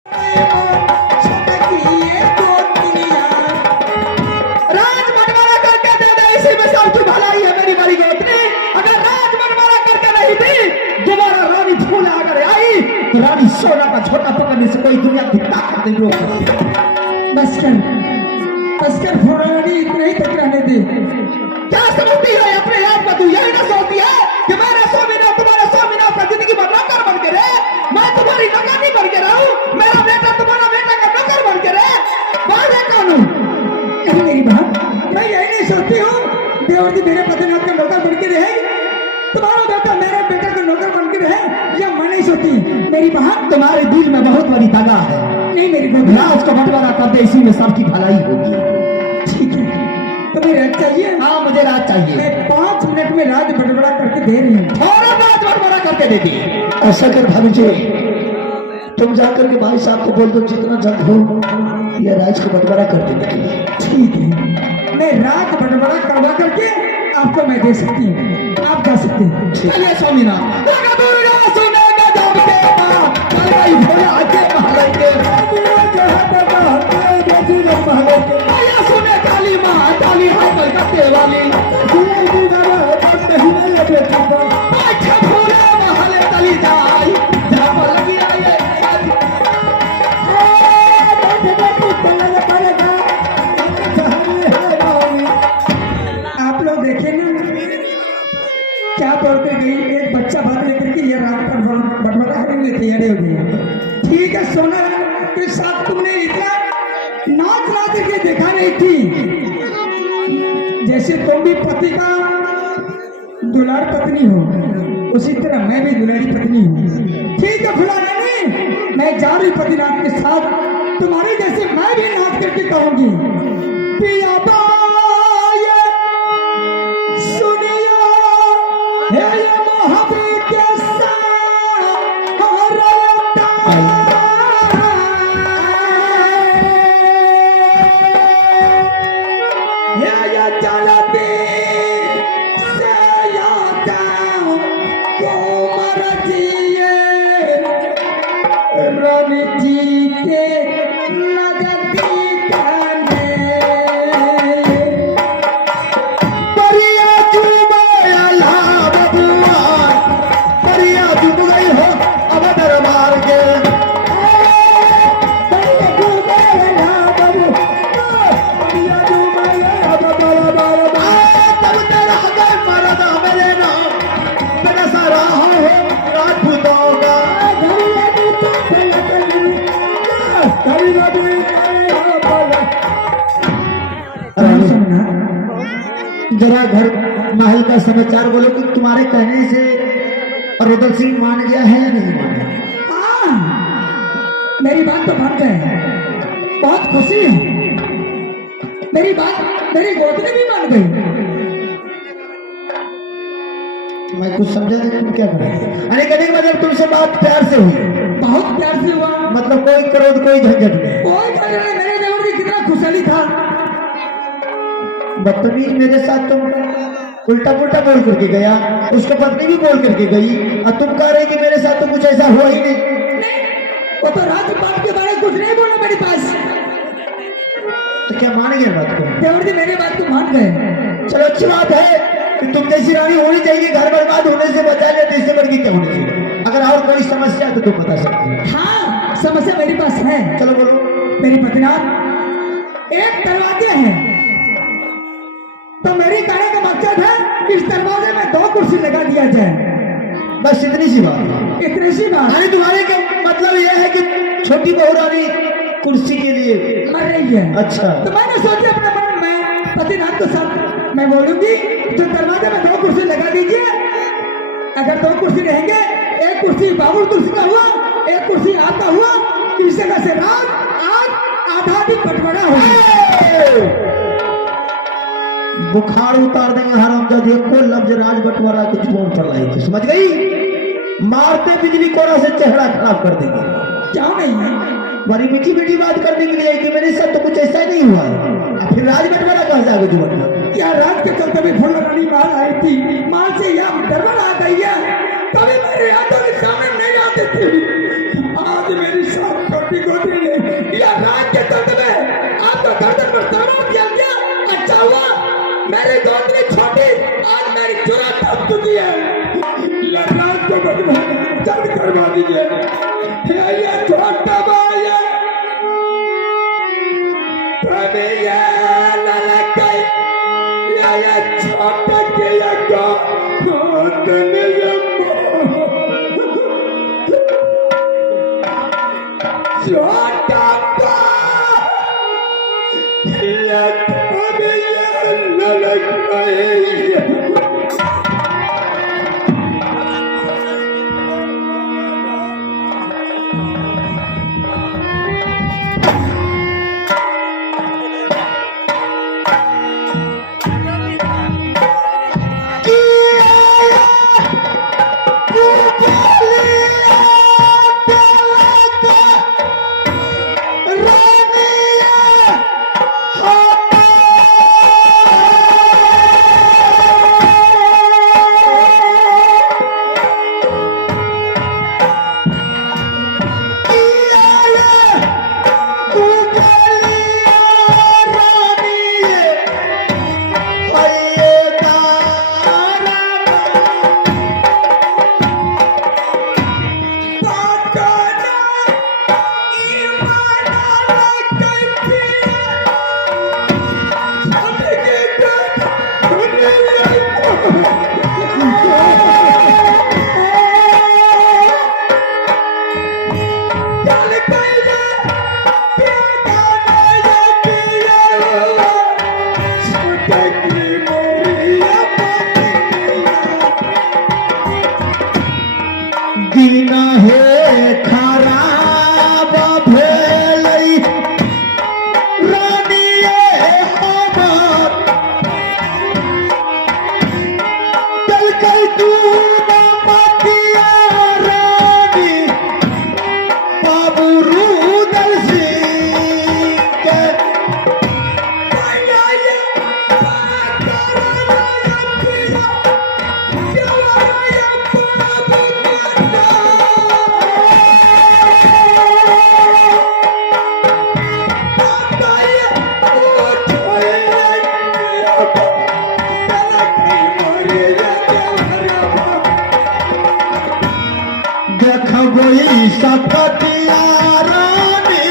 राज बंटवारा करके दे दे, इसी में सबकी भलाई है मेरी बड़ी गोत्री। अगर राज बंटवारा करके नहीं दी, दोबारा रानी फूल अगर आई तो रानी सोना का छोटा पकड़ने से कोई दुनिया की ताकत नहीं रोक सकती। बस कर फुरानी इतना ही तक रहने दे। क्या समझती है अपने आप में? तू यही ना सोचती है कि मेरा 100 महीना तुम्हारा 100 महीना अपना जिंदगी भर नौकर बन के रहे, मैं तुम्हारी नौकरानी बन के रहूं, मेरा बेटा तुम्हारा बेटा का नौकर बन के रहे। बात है कौन हूं? यही मेरी बात। मैं यही नहीं सोचती हूँ देवर जी मेरे पतिनाथ का नौकर बन के रहे, तुम्हारा बेटा मेरे बेटा का नौकर बन के रहे, या मैं नहीं सोचती। मेरी बहन तुम्हारे दिल में बहुत बड़ी तागा है। नहीं मेरी बहन, उसको बंटवारा कर दे, इसी में सबकी भलाई होगी। ठीक है, तुम्हें राज चाहिए? हाँ मुझे राज चाहिए। मैं 5 मिनट में राज बंटवारा करके दे रही हूँ। थोड़ा राज बंटवारा करके दे दी। ऐसा कर भाभी जी, तुम जाकर के भाई साहब को बोल दो जितना जल्द हो ये राज को बंटवारा कर देंगे। ठीक है, मैं राज बंटवारा करवा करके आपको मैं दे सकती हूँ, आप जा सकते हैं। चलिए स्वामीनाथ। सुने काली माँ काली है कलकत्ते वाली, महले तली जाई जहाँ पर लगी आई। आप लोग देखे ना क्या बोलते गई, एक बच्चा बात लेकर के ये रात पर बंटवारा करने तैयारी हो गई। ठीक है, सोना के साथ तुमने इतना नाच नाच के देखा नहीं थी, जैसे तुम भी पति का दुलार पत्नी हो उसी तरह मैं भी दुलारी पत्नी हूँ। ठीक है फुलानी, मैं जा रही पतिनाथ के साथ, तुम्हारे जैसे मैं भी नाच करके कहूंगी पिया बाया सुनिया हे ये मोहब्बत के साथ हरता हे ये चलती से यादा कोमर जिए रानी जी के लगती जाने परिया चुमाया लाभ बुआ, परिया चुम गई हो अब दरबार के। परिया चुमाया लाभ बुआ, परिया चुमाया अब दरबार के। तब तेरा गए मरद मेरे नाम तेरा सारा हो राजपूतों का। जरा घर महल का समाचार बोलो कि तुम्हारे कहने से रुद्र सिंह मान गया है या नहीं मान गया? हाँ, मेरी बात तो मान गए, बहुत खुशी है। मेरी बात मेरी गोतनी भी मान गई। मैं कुछ समझा नहीं, तुम क्या कर रहे हो? अरे कहने का मतलब तुमसे बात प्यार से हुई, बहुत प्यार से हुआ, मतलब कोई क्रोध कोई झंझट नहीं। कोई झगड़ा नहीं। मेरे देवर जी कितना खुशहाली था। बदतमीज मेरे साथ तुम उल्टा पुल्टा बोल करके गया, उसको पत्नी भी बोल करके गई, और तुम कह रहे कि मेरे साथ तो कुछ ऐसा हुआ ही नहीं। वो तो रात बात के बारे में कुछ नहीं बोला मेरे पास। तो क्या मान गए बात को? देवर जी मेरी बात को मान गए। चलो अच्छी बात है कि तुम जैसी रानी होनी चाहिए, घर बर्बाद होने से बचा ले, इससे बढ़ के क्या होनी चाहिए। अगर और कोई समस्या है तो तुम बता सकते हो। हाँ समस्या मेरे पास है। चलो बोलो। मेरी पतिनाथ एक दरवाजे हैं, तो मेरी कहने का मकसद है कि इस दरवाजे में 2 कुर्सी लगा दिया जाए। बस इतनी सी बात। इतनी सी बात। यानी तुम्हारे का मतलब यह है कि छोटी बहू रानी कुर्सी के लिए मर रही है। अच्छा, तो मैंने सोचा अपने मन में पतिनाथ को साथ मैं बोलूंगी जो दरवाजे में 2 कुर्सी लगा दीजिए। अगर 2 कुर्सी रहेंगे, एक कुर्सी बाबुल कुर्सी का हुआ, एक कुर्सी आपका हुआ, इस तरह से रात आज आधा दिन बंटवारा हो। बुखार उतार देंगे हरामजादी को लफ्ज राज बंटवारा कुछ फोन पर लाई थी, समझ गई? मारते बिजली कोड़ा से चेहरा खराब कर देंगे। क्या नहीं, बड़ी मीठी मीठी बात करने के लिए कि मेरे साथ तो कुछ ऐसा नहीं हुआ है, फिर राज बंटवारा कहाँ जाओगे जीवन? क्या रात के कल कभी फुल रानी मार आई थी, मार से यहाँ दरबार आ गई है, कभी मेरे आंखों के सामने नहीं आती थी। आज मेरी साथ छोटी को दो तेरी छोटी आज मेरी चुरा तब तुझी है रात को जल्द करवा दीजिए ये छोटा भाई है तुम्हें ये ललकाई ये छोटा के लगा तने छोटा का ये तुम्हें ये ललकाई दिन हे खराब भेलै रानिये हमर चलकै तू मतिया रानी बाबू रुदल सिंह के देखबै सकतिया रानी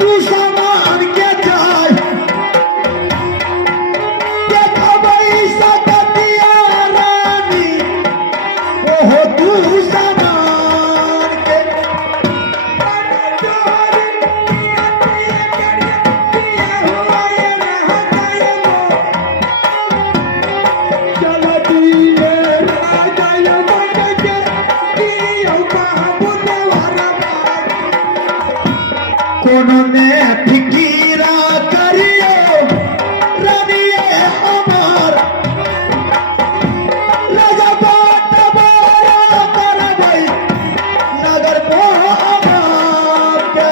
तू समान के जाय देखबै सकतिया रानी ओहो तू समान के कोनो ने फिकीरा करियो रानिये हमर राजा बाट बारा करबै नगर मोहम्मद के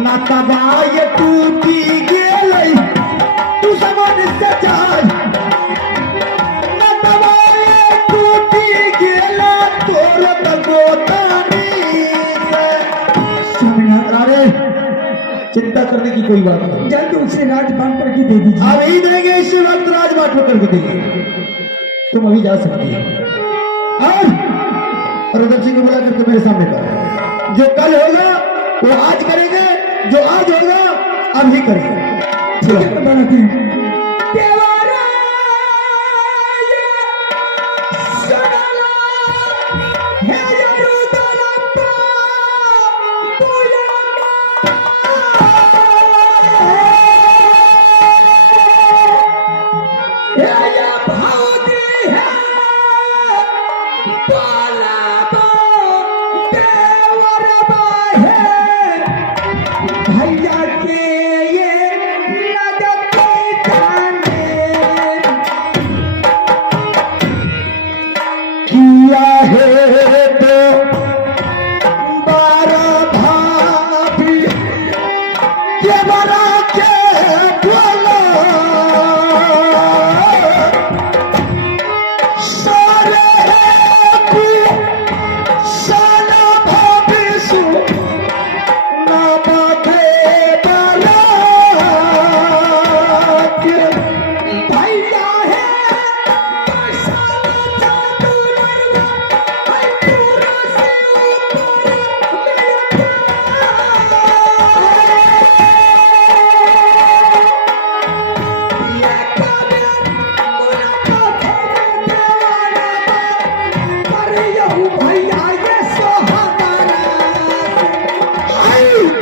नतबाय टूटी गेलै तू समान से जाय नतबाय टूटी गेला तोर तगोतानी से अरे चिंता करने की कोई बात नहीं जल्द उसे राज बांध करके दे दीजिए अभी देंगे इसी वक्त राजबाट करके देंगे तुम अभी जा सकती हो और रतन सिंह को बुला करके मेरे सामने कर जो कल होगा वो आज करेंगे जो आज होगा अभी करेंगे ठीक है बताना थी भैया के ये नजर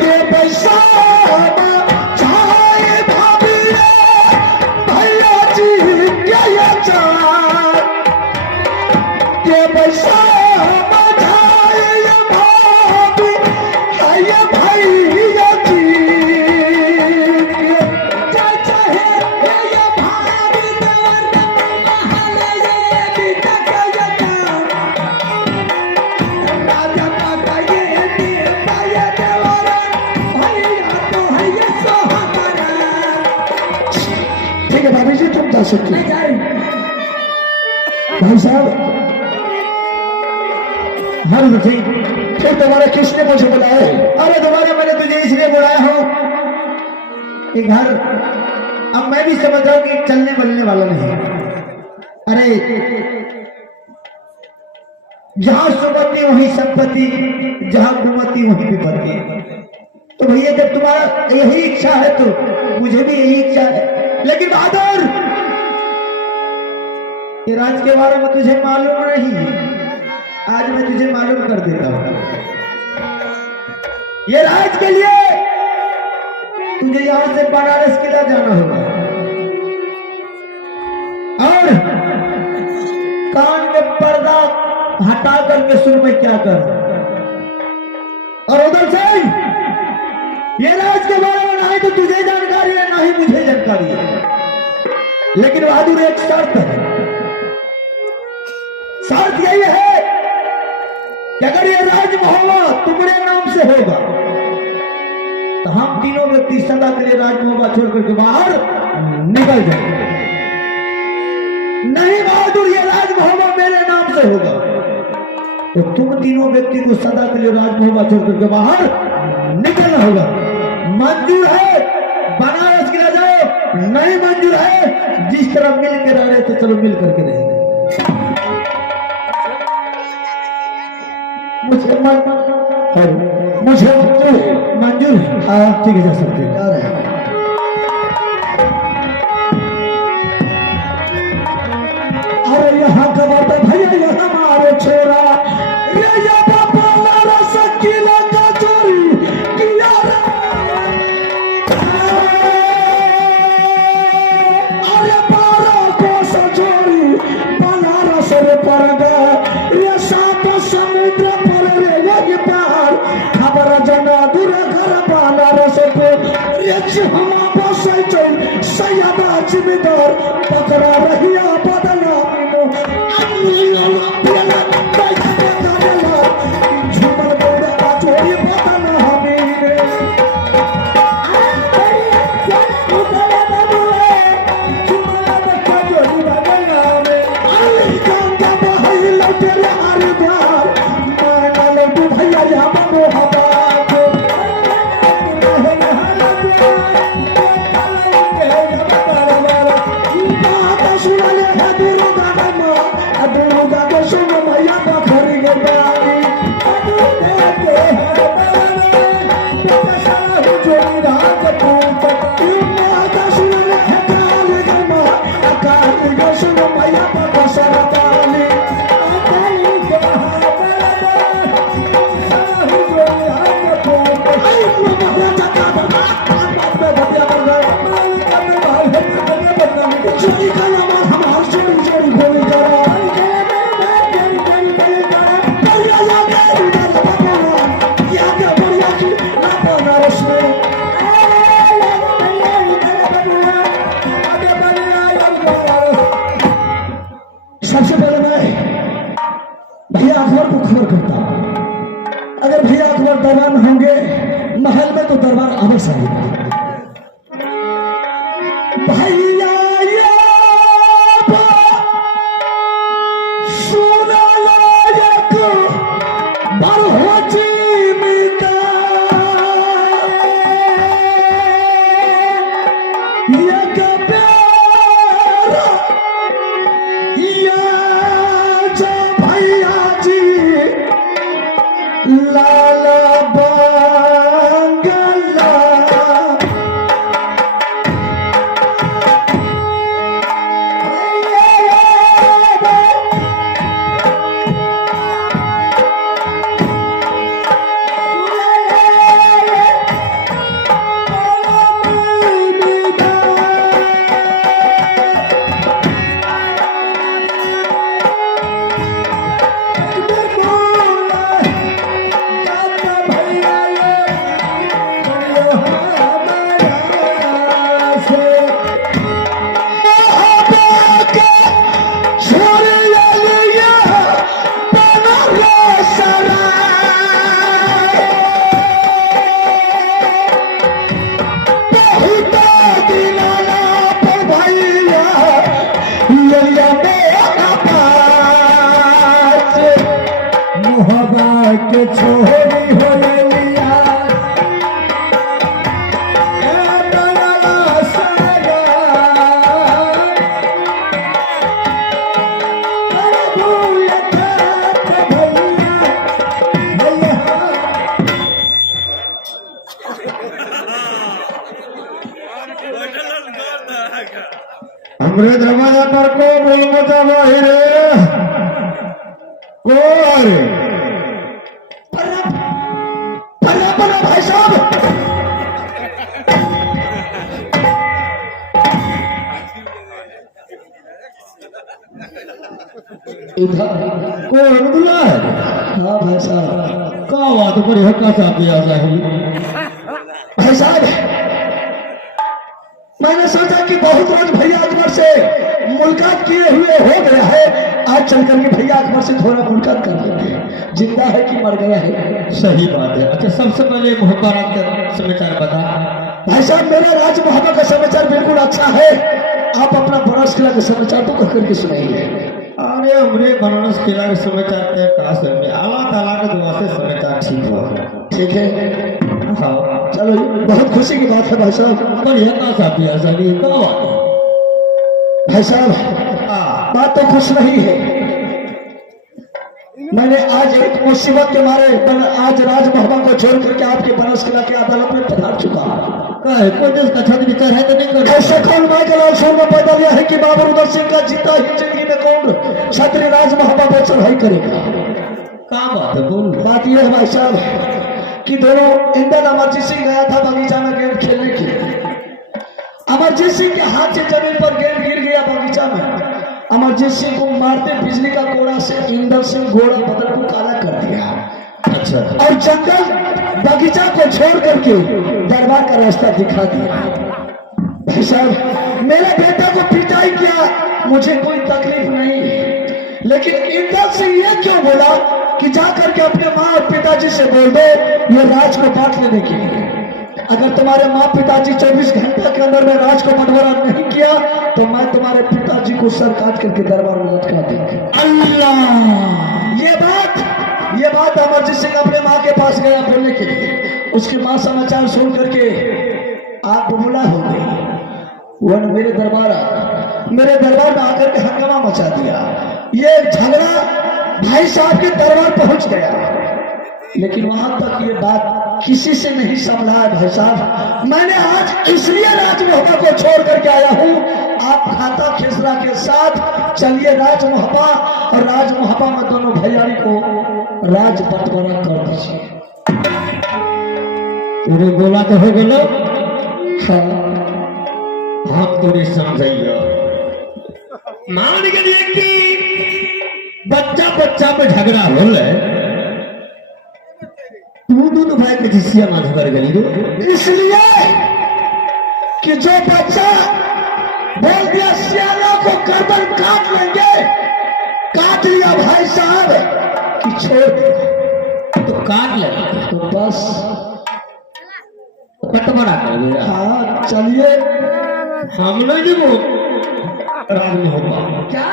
के पैसा चाहे भाभी भैया जी के ये चार के पैसा भाभी जी तुम जा सकते भाई साहब। हर ठीक फिर तुम्हारे किसने मुझे बुलाया? अरे दोबारा मैंने तुझे इसलिए बुलाया हूं कि घर अब मैं भी समझ रहा हूं कि चलने बलने वाला नहीं। अरे जहां सुमति वहीं संपत्ति, जहां कुमति वहीं विपत्ति। तो भैया जब तुम्हारा यही इच्छा है तो मुझे भी यही इच्छा है। लेकिन बहादुर ये राज के बारे में तुझे मालूम नहीं, आज मैं तुझे मालूम कर देता हूं। ये राज के लिए तुझे यहां से बनारस किला जाना होगा और कान में पर्दा हटा करके सुन मैं क्या कर, और उधर से ये राज के बारे में ना ही तो तुझे जानकारी है ना ही मुझे जानकारी है। लेकिन बहादुर एक शर्त है, शर्त यही है कि अगर ये राज महोबा तुम्हारे नाम से होगा तो हम तीनों व्यक्ति सदा के लिए राज महोबा छोड़ करके बाहर निकल जाएंगे। नहीं बहादुर ये राज महोबा मेरे नाम से होगा तो तुम तीनों व्यक्ति को सदा के लिए राज महोबा छोड़ करके बाहर निकलना होगा। मंजूर है बनारस किला जाओ, नहीं मंजूर है जिस तरह मिल के रह रहे तो चलो मिल करके रहेंगे। मुझे मंजूर है। हाँ ठीक है जा सकते हैं। अरे यहाँ का बात है भैया, ये हमारे छोरा ये पापा नारस किला का चोरी किया रे। अरे 12 कोस चोरी बनारस रे पड़ गए, ये 7 समुद्र पर रे ये पार खबर जना दूर घर बनारस को ये हम बसे चल सैयदा जिम्मेदार पकड़ा रहिया बदला सबसे पहले मैं भैया अकबर को खबर करता हूं। अगर भैया अकबर दरबार में होंगे महल में तो दरबार अवश्य आएगा। भैया ये सुना लायक बरहोची मिटा ये कबेरा लाला बंगला छोरी हो लिया हमरे दरवाजा पर को बोल मचा भाई रे कोई पन्ना भाई साहब इधर कौन बुला है? हाँ भाई साहब का बात बड़ी हक्का साहब भी आ जाए भाई साहब मैंने सोचा कि बहुत रोज भैया अकबर से मुलाकात किए हुए हो गया है, आज चल करके भैया अकबर से थोड़ा मुलाकात कर लेते हैं, जिंदा है कि मर गया है। सही बात है। अच्छा सबसे पहले मुहब्बत का समाचार बता भाई साहब। मेरा राज मोहब्बत का समाचार बिल्कुल अच्छा है, आप अपना बनारस किला का समाचार तो कह करके सुनाइए। अरे हमरे बनारस किला के समाचार अल्लाह ताला के दुआ से समाचार ठीक हुआ। ठीक है चलो बहुत खुशी की बात है भाई साहब। भाई साहब बात तो खुश नहीं है, मैंने आज एक मुसीबत के मारे आज राज मोहब्बत को छोड़ करके आपके बनारस किला के अदालत में पधार चुका हूँ। ऐसे कौन माइकल शोर में पैदा लिया है कि बाबर उदय सिंह का जीता ही जिंदगी में कौन छत्री राज मोहब्बत पर चढ़ाई करेगा? क्या बात है बोल। बात यह है भाई साहब कि दोनों इंदल अमरजीत सिंह गया था बगीचा में गेंद खेलने के लिए। अमरजीत सिंह के हाथ से जमीन पर गेंद गिर गया बगीचा में। अमरजीत सिंह को मारते बिजली का कोड़ा से इंदल सिंह घोड़ा बदल को काला कर दिया। अच्छा। और जंगल बगीचा को छोड़ करके दरबार का रास्ता दिखा दिया। भाई साहब मेरे बेटे को पिटाई किया, मुझे कोई तकलीफ नहीं, लेकिन इंदल सिंह ये क्यों बोला कि जाकर के अपने माँ और पिताजी से बोल दो ये राज को बांट लेने के लिए। अगर तुम्हारे माँ पिताजी 24 घंटे के अंदर में राज को बंटवारा नहीं किया तो मैं तुम्हारे पिताजी को सर काट करके दरबार में लटका दूंगा। अल्लाह ये बात अमरजीत सिंह अपने माँ के पास गया बोलने के लिए। उसकी माँ समाचार सुन करके आप बुला हो गई। वो मेरे दरबार में आकर के हंगामा मचा दिया। ये झगड़ा भाई साहब के दरबार पहुंच गया, लेकिन वहां तक ये बात किसी से नहीं संभला है। भाई साहब मैंने आज इसलिए राज मोहब्बत को छोड़ करके आया हूं, आप खाता खेसरा के साथ चलिए राज मोहब्बत और राज मोहब्बत में दोनों भैयारी को राज बंटवारा कर दीजिए। तूने बोला तो हो गलो हम तोरे समझिए मान गए कि बच्चा में झगड़ा हो तू दोनों भाई के जिसिया ना झगड़ गई दो, इसलिए कि जो बच्चा बोल दिया सियाना को गर्दन काट लेंगे, काट लिया भाई साहब कि छोड़ तो काट ले तो बस बंटवारा कर दिया। हाँ चलिए हमने जो राज मोहब्बत क्या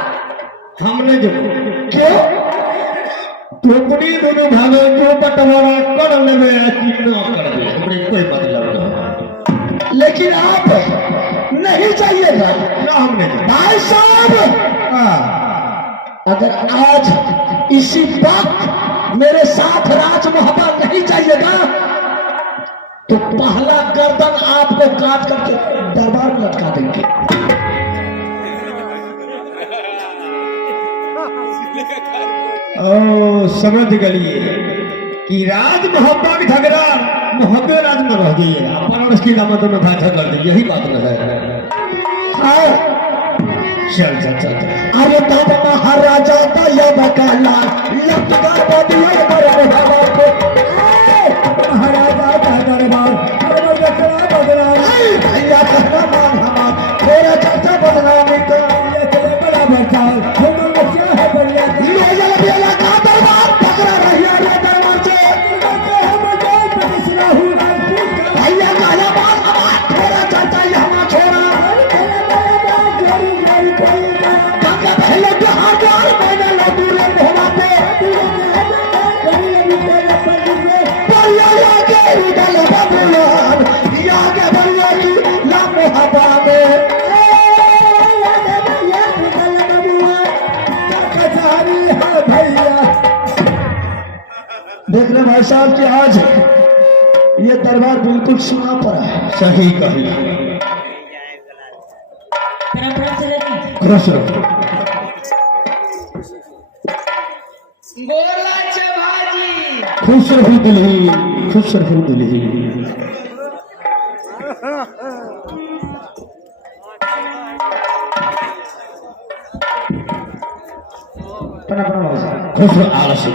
हमने जो क्यों टोकरी दोनों भागों को बंटवारा कर लेवे कि न कर दे हमने कोई मतलब नहीं, लेकिन आप नहीं चाहिएगा ना हमने भाई साहब। अगर आज इसी वक्त मेरे साथ राज मोहब्बत नहीं चाहिएगा तो पहला गर्दन आपको काट करके दरबार में लटका देंगे। ओ समझ गलिए कि राज मोहब्बत भी झगड़ा मोहब्बत राज में रह गई उसकी दामतों में भाषा कर दी, यही बात है। चल अरे दादा महाराजा या बकाला लटका दिया महाराजा का दरबार भैया कहना मान हमारा मेरा चाचा बदनामी का बड़ा बच्चा है बढ़िया का दरबार पकड़ा रही है दरबार से भैया कहना मान हमारा थोड़ा चाचा यहाँ छोड़ा पहले बिहार मैंने लड्डू घुमाते बिल्कुल सुना पड़ा। सही कहला। परंपरा से लेती खुश रहो। गोला चभाजी खुश रहो दुल्ही, खुश रहो दुल्ही। खुश रहो आलसी,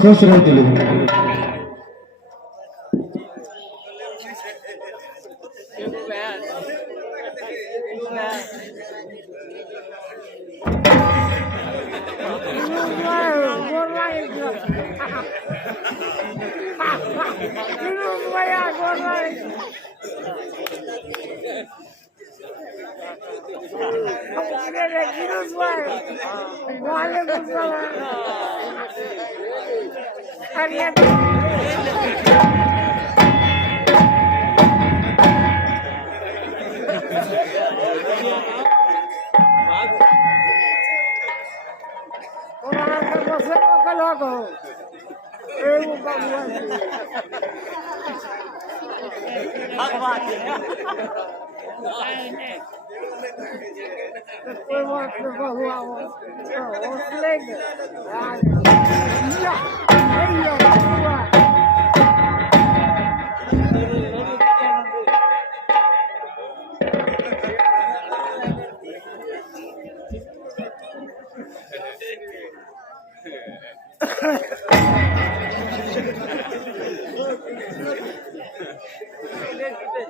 खुश रहो दुल्ही।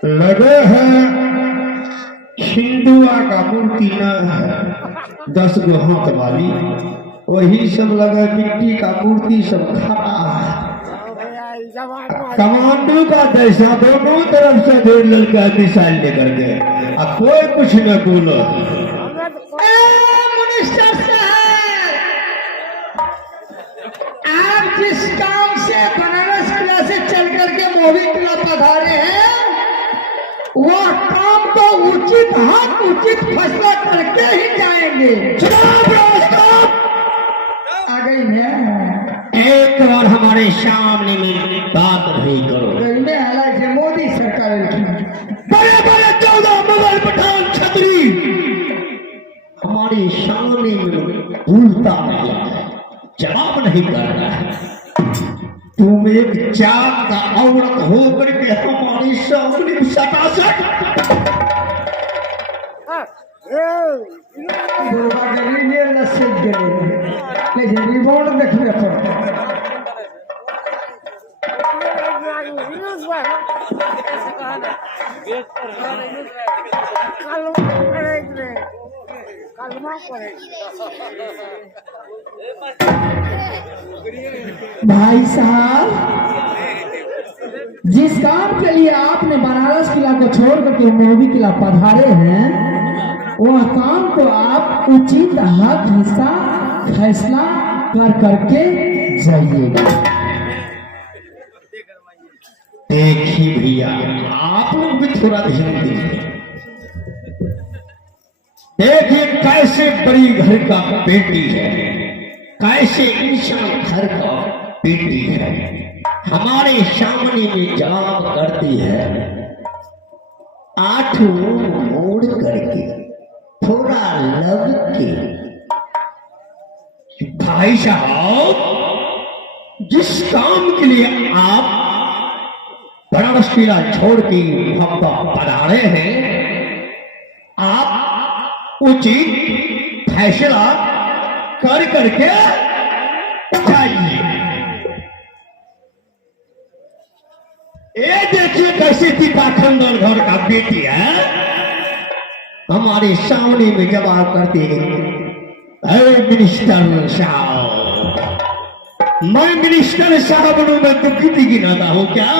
लगे है हिंदुआ का मूर्ति न है 10 गो हाथ वाली, वही सब लगे मिट्टी का मूर्ति सब खड़ा है। कमांडो का जैसा दोनों तरफ से 2 लड़का मिसाइल लेकर गए, अब कोई कुछ न बोलो। मिनिस्टर साहब, आप जिस काम से बनारस किला से चल करके मोदी किला पधारे हैं, वह काम तो उचित हक उचित फैसला करके ही जाएंगे। आ गई है, एक बार हमारे सामने में बात नहीं करो। में हालांकि मोदी सरकार बड़े बड़े 14 मुगल पठान छतरी हमारे सामने में भूलता नहीं है, जवाब नहीं कर रहा है। तुम एक जात का औरत होकर के हमारे सामने में सटासट रिपोर्ट देखने भाई साहब, जिस काम के लिए आपने बनारस किला को छोड़ करके मोदी किला पधारे हैं, वह काम को आप उचित हक हिस्सा फैसला कर करके जाइएगा। देखिए भैया, आप लोग भी थोड़ा ध्यान दीजिए। देखिए कैसे बड़ी घर का बेटी है, कैसे इंसान घर का बेटी है, हमारे सामने में जवाब करती है। 8 मोड़ करके थोड़ा लग के। भाई साहब, जिस काम के लिए आप बनारस किला छोड़ के हम पधारे हैं, आप उचित फैसला कर करके जाइए। ये देखिए कैसे दीपा खंडन घर का बेटी है, हमारे सामने में जवाब करती है। मिनिस्टर साहब, मैं मिनिस्टर साहब बनूं, मैं दुखी गिनाता हूं क्या?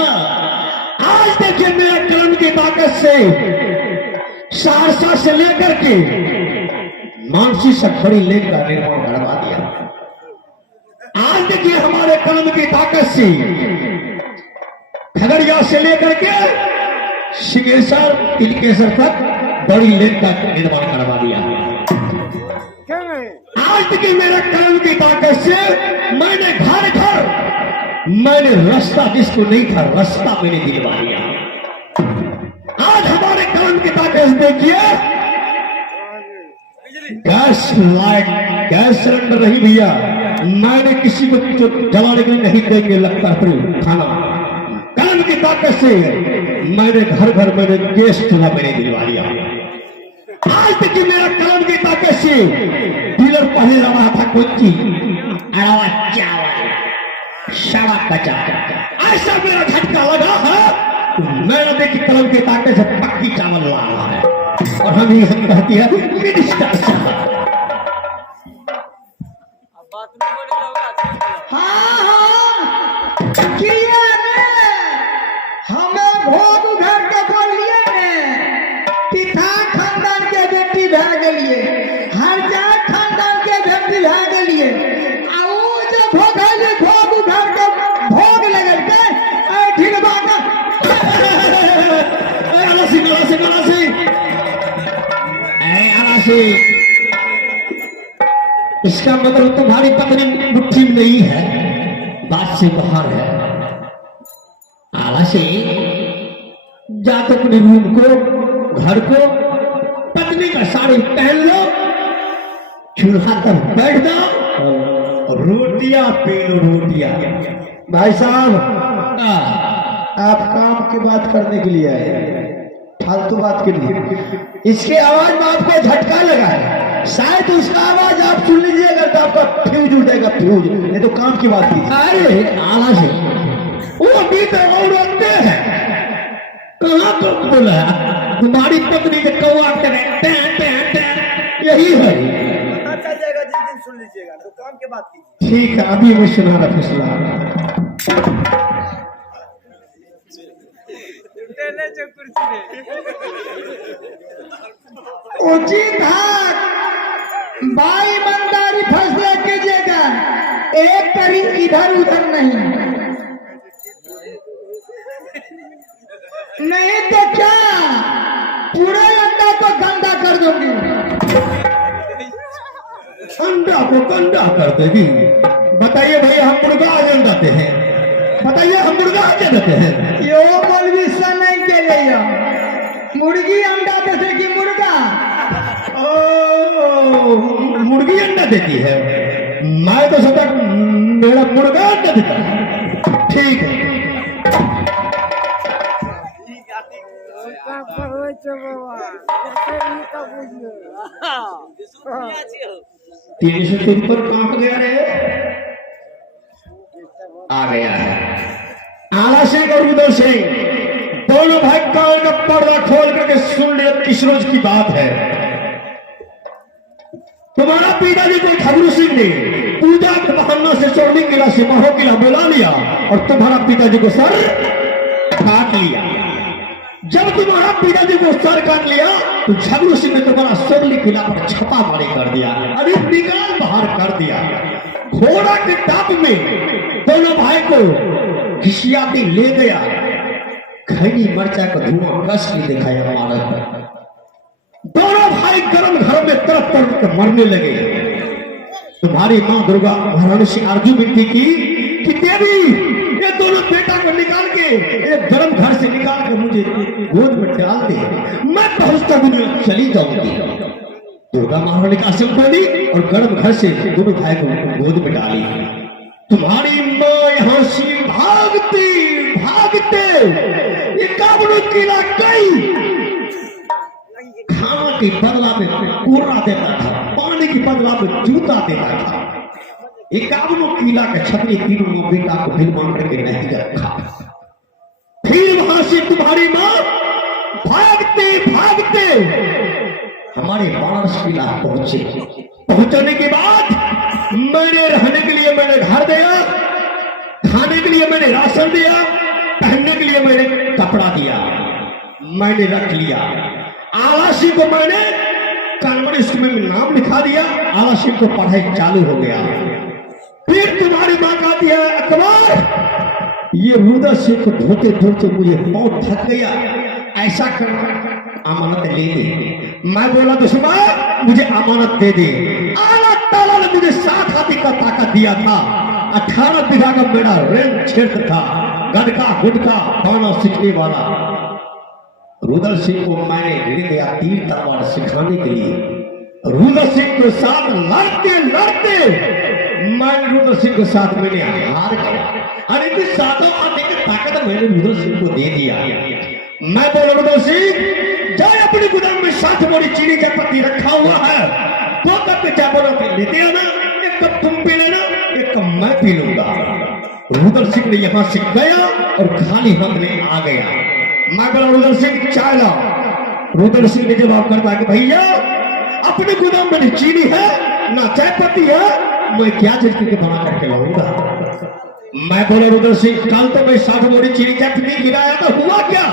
आज देखिए मेरा कलम की ताकत से सहरसा से लेकर के मानसी से बड़ी लेक का निर्माण करवा दिया। आज देखिए हमारे कलम की ताकत से खगड़िया से लेकर के सिंहेश्वर तिलकेश्वर तक बड़ी लेक का निर्माण करवा दिया। आज देखिए मेरे कलम की ताकत से मैंने घर घर मैंने रास्ता जिसको नहीं था रास्ता मैंने दिलवा दिया। आज हमारे काम की ताकत देखिए, गैस लाइट गैस सिलेंडर नहीं भैया, मैंने किसी को जलाने के लिए नहीं देंगे लगता खाना। काम की ताकत से मैंने घर घर मैंने गैस चूल्हा मैंने दिलवा दिया। आज तक मेरा काम की ताकत से डीलर पहले रहा था कोची अड़वा चावल शवा कचा, ऐसा मेरा झटका लगा है। मैंने देखी कलम की ताकत से पक्की चावल ला रहा है और हम ही हम कहती है मिनिस्टर साहब। हाँ किया ने हमें भोग उधर के बोलिए ने पिता खानदान के बेटी भे गेलिए, हर जा खानदान के बेटी भे गेलिए, आ ऊ जे भोगली भोग उधर के भोग लगल के ए ढिलबा का इसका मतलब तुम्हारी पत्नी मुट्ठी में नहीं है, बात से बाहर है। आला से जा तो अपने रूम को घर को पत्नी का साड़ी पहन लो, चूल्हा पर बैठ जाओ, रोटियां पी लो रोटियां। भाई साहब आप काम की बात करने के लिए आए, फालतू बात के लिए। इसकी आवाज में आपको झटका लगा है, शायद उसका आवाज आप सुन लीजिएगा तो आपका फ्यूज उठेगा, फ्यूज नहीं तो काम की बात की। अरे आला से वो भी तो औरतें हैं, कहाँ तो बोला तुम्हारी पत्नी के कौआ करे यही है। पता चल जाएगा जिस दिन सुन लीजिएगा, तो काम की बात कीजिए। ठीक है अभी मैं सुना रहा फैसला। उचित हाथ बाई ईमानदारी फैसला कीजिएगा, एक तरीक इधर उधर नहीं तो क्या पूरे अंडा को गंदा कर दूंगी। अंडा को गंदा कर देगी? बताइए भैया हम मुर्गा आजन देते हैं, बताइए हम मुर्गा आजन देते हैं। यो मौलवी से नहीं के लिए मुर्गी अंडा देते कि मुर्गा? ओ मुर्गी अंडा देती है, मैं तो सोचा मेरा मुर्गा अंडा देता है। ठीक है तीन सौ तीन पर कांप गया रे, आ गया है। आला सिंह और उदय सिंह दोनों भाई कान का पर्दा खोल करके सुन ले, किस रोज की बात है। तुम्हारा पिताजी को खबरू सिंह ने पूजा के बहाना से चोरनी किला से महो किला बुला लिया और तुम्हारा पिताजी को सर काट लिया। जब तुम्हारा पिताजी को सर काट लिया तो झगड़ू सिंह ने तुम्हारा सोरली किला पर छापा मारी कर दिया, अभी निकाल बाहर कर दिया। घोड़ा के टाप में दोनों भाई को घिसियाती ले गया, खैनी मरचा का धुआं कस के दिखाया मारा। दोनों भाई गर्म घर में तरफ तरफ कर मरने लगे। तुम्हारी माँ दुर्गा महारानी से आरजू विनती की कि देवी ये दोनों बेटा को निकाल के एक गर्म घर से निकाल के मुझे गोद में डाल दे, मैं पहुंचता दुनिया चली जाऊंगी। दुर्गा महारानी का आसन बोली और गर्म घर से दोनों भाई को गोद में डाली। तुम्हारी माँ यहाँ से भागते भागते ये काबुल किला गई, खाना के बदला में कोरा देता था, पानी के बदला में जूता देता था। एकावनों किला के छतरी तीनों बेटा को फिर मान करके नहीं रखा। फिर वहां से तुम्हारी मां भागते भागते हमारे बनारस किला पहुंचे। पहुंचने के बाद मैंने रहने के लिए मैंने घर दिया, खाने के लिए मैंने राशन दिया, पहनने के लिए मैंने कपड़ा दिया, मैंने रख लिया। आला सिंह को मैंने कॉन्वेंट स्कूल में नाम लिखा दिया, आला सिंह को पढ़ाई चालू हो गया। फिर तुम्हारी मां कहती है अकबर ये मुर्दा सिंह को धोते धोते मुझे बहुत थक गया, ऐसा कर अमानत ले दे। मैं बोला तो सुबह मुझे अमानत दे दे। अल्लाह ताला ने मुझे 7 हाथी का ताकत दिया था, 18 बीघा का मेरा रेल क्षेत्र था, गटका गुटका पाना सीखने वाला। रुद्र सिंह को मैंने ले गया तीर तलवार सिखाने के लिए। रुद्र सिंह के साथ लड़ते लड़ते मैं रुद्र सिंह के साथ मैंने हार गया। अरे इतनी सातों अधिक ताकत मैंने रुद्र सिंह को दे दिया। मैं बोला रुद्र सिंह जाए अपने गुदाम में 7 बोरी चीनी का पत्ती रखा हुआ है, 2 कप के चावलों के लेते आना, 1 कप तुम पी लेना, 1 कप मैं पी लूंगा। रुद्र सिंह ने यहां से गया और खाली हाथ में आ गया। मैं बोला रुद्र सिंह चाय लाओ। रुद्र सिंह ने जवाब करता है कि भैया अपने गोदाम में न चीनी है ना चाय पत्ती है, मैं क्या चीज के बना करके लाऊंगा। मैं बोला रुद्र सिंह कल तो मैं 7 बोरी चीनी चाय पत्ती गिराया था, हुआ क्या?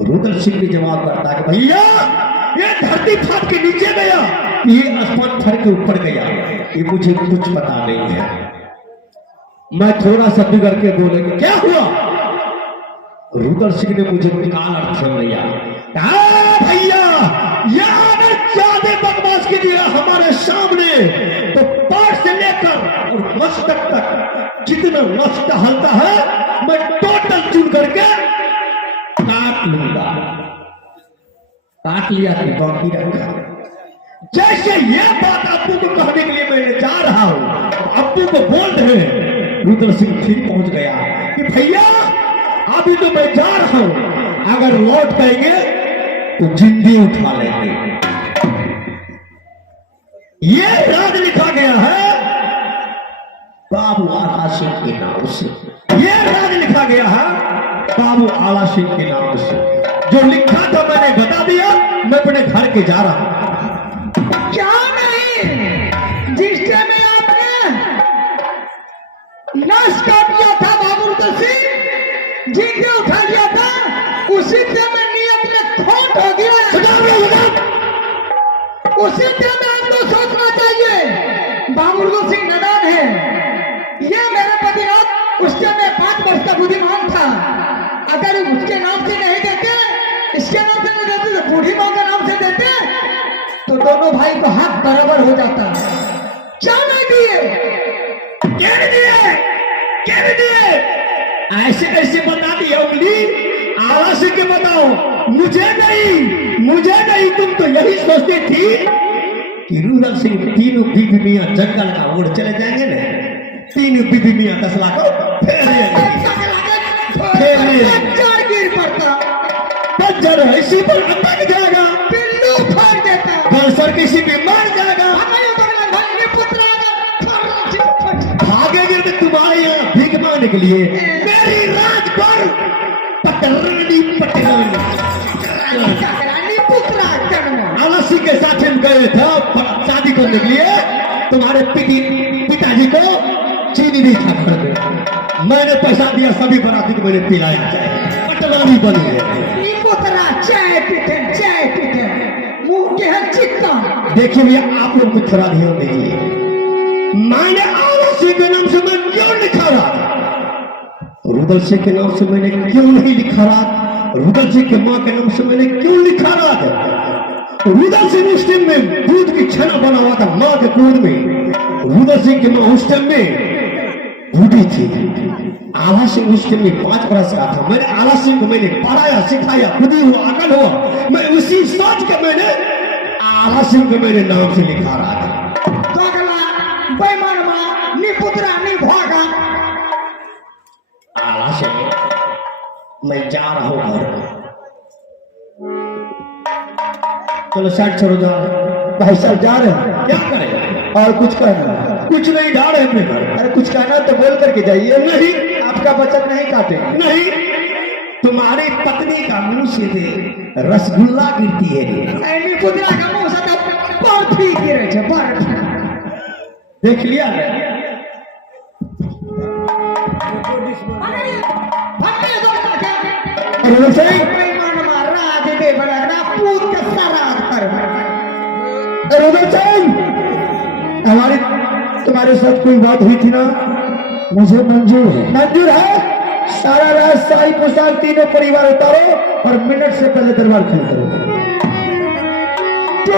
रुद्र सिंह ने जवाब करता है कि भैया ये धरती फाट के नीचे गया, ये आसमान फट के ऊपर गया, ये मुझे कुछ पता नहीं है। मैं थोड़ा सा बिगड़ के बोले कि क्या हुआ? रुद्र सिंह ने मुझे काल अर्थ लिया। भैया ये अगर ज्यादा बकवास की दिया हमारे सामने तो पार से लेकर और मस्तक तक जितना नस टहलता है मैं टोटल चुन करके काट लूंगा। काट लिया कि बाकी रखा। जैसे ये बात अब्बू को कहने के लिए मैं जा रहा हूं, अब्बू को बोल रहे रुद्र सिंह फिर पहुंच गया कि भैया अभी तो मैं जा रहा हूं, अगर लौट पाएंगे तो जिंदगी उठा लेंगे। ये राज लिखा गया है बाबू आला सिंह के नाम से। ये राज लिखा गया है बाबू आला सिंह के नाम से। जो लिखा था मैंने बता दिया, मैं अपने घर के जा रहा हूं। क्या नहीं जिस टाइम में आपने नस काट लिया था बाबू रुद्र सिंह, जिंदगी उठा लिया था, उसी टाइम में नियत में खोट हो गया। उसी टाइम में आपको सोचना चाहिए बाबू रुद्र सिंह नादान है। ये मेरे पतिनाथ उस टाइम में 5 वर्ष का बुद्धिमान था। अगर उसके नाम से नहीं देते, इसके नाम से नहीं देते तो बूढ़ी माँ के नाम से देते तो दोनों भाई को हाथ बराबर हो जाता। क्या नहीं दिए, क्या दिए, क्या दिए? ऐसे ऐसे बता दिए उंगली आला सिंह के बताओ, मुझे नहीं। तुम तो यही सोचती थी कि रुद्र सिंह तीनों बीबी मियां जंगल का ओर चले जाएंगे ना, 3 बीबी मियां 10 लाख गिर पड़ता, बंजर इसी पर अटक जाएगा, पिल्लू फाड़ देता, बंसर किसी भी मार जाएगा। भागेंगे तो तुम्हारे यहाँ भीख मांगने के लिए मेरी राज पर पटरानी आला सिंह के साथ हम गए थे शादी करने के लिए। तुम्हारे पिताजी को चीनी नहीं था घर में, मैंने पैसा दिया, सभी बराती को मैंने पिलाया, पटरानी बनी है। चाय पीते मुंह के है चित्ता। देखिए भैया आप लोग को थोड़ा ध्यान दीजिए, मैंने आला सिंह के नाम से मैं क्यों लिखा रहा? रुद्र सिंह के नाम से मैंने क्यों नहीं लिखा रहा? रुद्र सिंह के माँ के नाम से मैंने क्यों लिखा रहा? रुद्र सिंह उस टाइम में दूध की छना बना हुआ था माँ के दूध में। रुद्र सिंह की माँ उस टाइम में बूढ़ी थी। आला सिंह उस टाइम में 5 बरस का था। मैंने आला सिंह को मैंने पढ़ाया, सिखाया, खुदी हुआ, अकल हुआ। मैं उसी सोच के मैंने आला सिंह को मेरे नाम से लिखा रहा था। आला सिंह मैं जा रहा हूं घर में। चलो साइड छोड़ो, जा भाई साहब जा रहे हैं, क्या करें? और कुछ कहना है? कुछ नहीं, जा रहे अपने घर। अरे कुछ कहना तो बोल करके जाइए। नहीं, आपका वचन नहीं काटे। नहीं, तुम्हारी पत्नी का मुंह से रसगुल्ला गिरती है। पुतला का मुंह से बर्फी गिरे छे, बर्फी। देख लिया है? हमारी तुम्हारे साथ कोई बात हुई थी ना? मुझे मंजूर है। सारा रात सारी पोशाक तीनों परिवार उतारो और मिनट से पहले दरबार खोल करो। तो